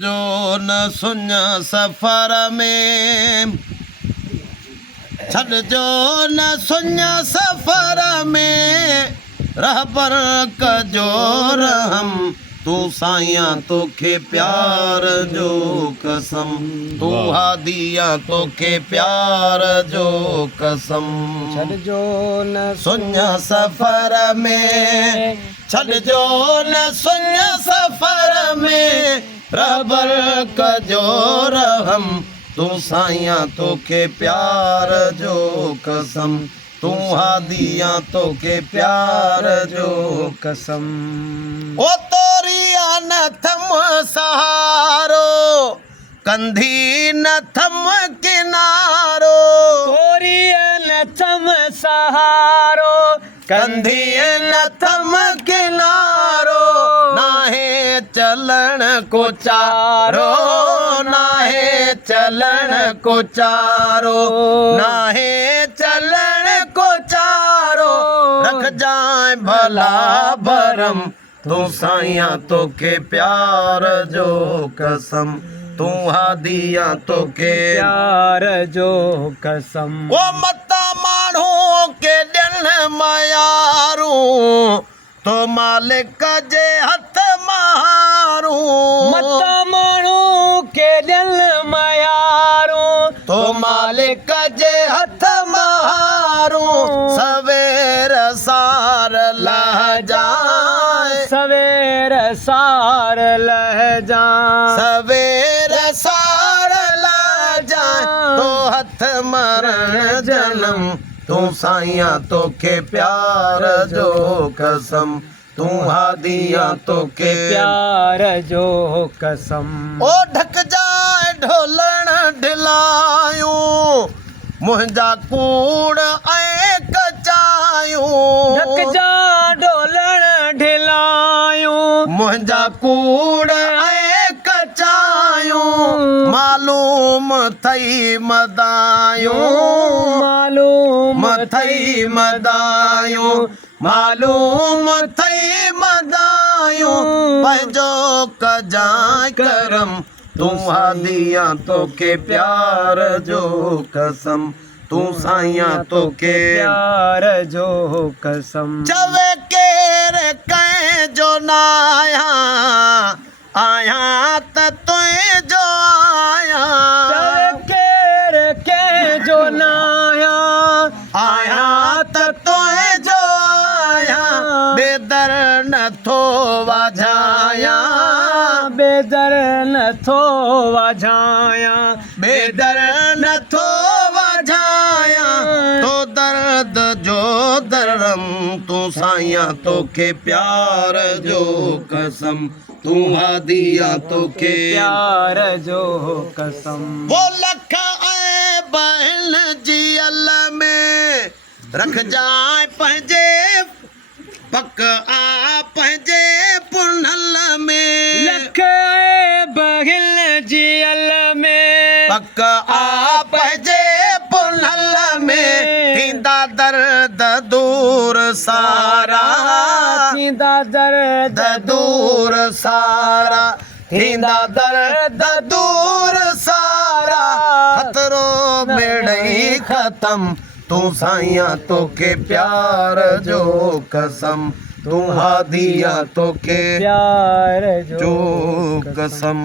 जो न सुन सफ़र में छॾ जो न सुन सफ़र में रहबर कजो रहम तू साईं तोखे प्यार जो कसम तू हादिया तोखे प्यार जो कसम छॾ जो न सुन सफ़र में छॾ जो न सुन सफ़र में रहबर कजो रहम तू साईं तोखे प्यार जो कसम तू हादिया तोखे प्यार जो कसम ओ तोरिया न थम सहारो कंधी न थम किनारो तोरी न थम सहारो कंधी न थम किनारो नाहे चलण को चारो नाहे चलण को चारो नाहे चलण को चारो रख जाए भला भरम तू साईं तोखे प्यार जो कसम तू हादिया तोखे प्यार जो कसम ओ मता माण्हू के ॾियण मयारू तो मालिक जे हथ मारू मत माण्हू के दिल मयारो तो मालिक जे हथ मारू सवेर सार लह जाए सवेर सार लह जा सवेर सार लह जाए तो हथ मरण जनम तू साईं तोखे प्यार जो कसम तू हादिया तोखे प्यार जो कसम ओ ढक जाए ढोलण ढिलायूं मुंहिंजा कूड़ ऐं कचायूं ढक जा ढोलण ढिलायूं मुंहिंजा कूड़ ऐं कचायूं मालूम थई मदायूं मालूम मथई मदायूं मालूम थई मदायूं पंहिंजो कजाए करम तू हादिया तोखे प्यार जो कसम तू साईं तोखे प्यार जो कसम चवे केर कंहिंजो न आहियां त तुंहिंजो आहियां केर के जो नाया आहियां त तुंहिंजो आहियां बेदर नथो वाझायां बेदर नथो वाझाया बेदर नथो वाझायां तो दर्द जो दरम तू साईं तोखे प्यार जो कसम तू हादिया तोखे प्यार जो कसम वो लख ऐं बहन जी अल में रख जाए पंहिंजे पक आ पंहिंजे पुनल में लख बहिल जी अल में पक आ पंहिंजे पुनल में थींदा दर्द दूर सारा थींदा दर्द दूर सारा थींदा दर्द दूर सारा खतरो मिड़ई ख़तम तू साईं तोखे प्यार जो कसम तू हादिया तोखे प्यार जो कसम।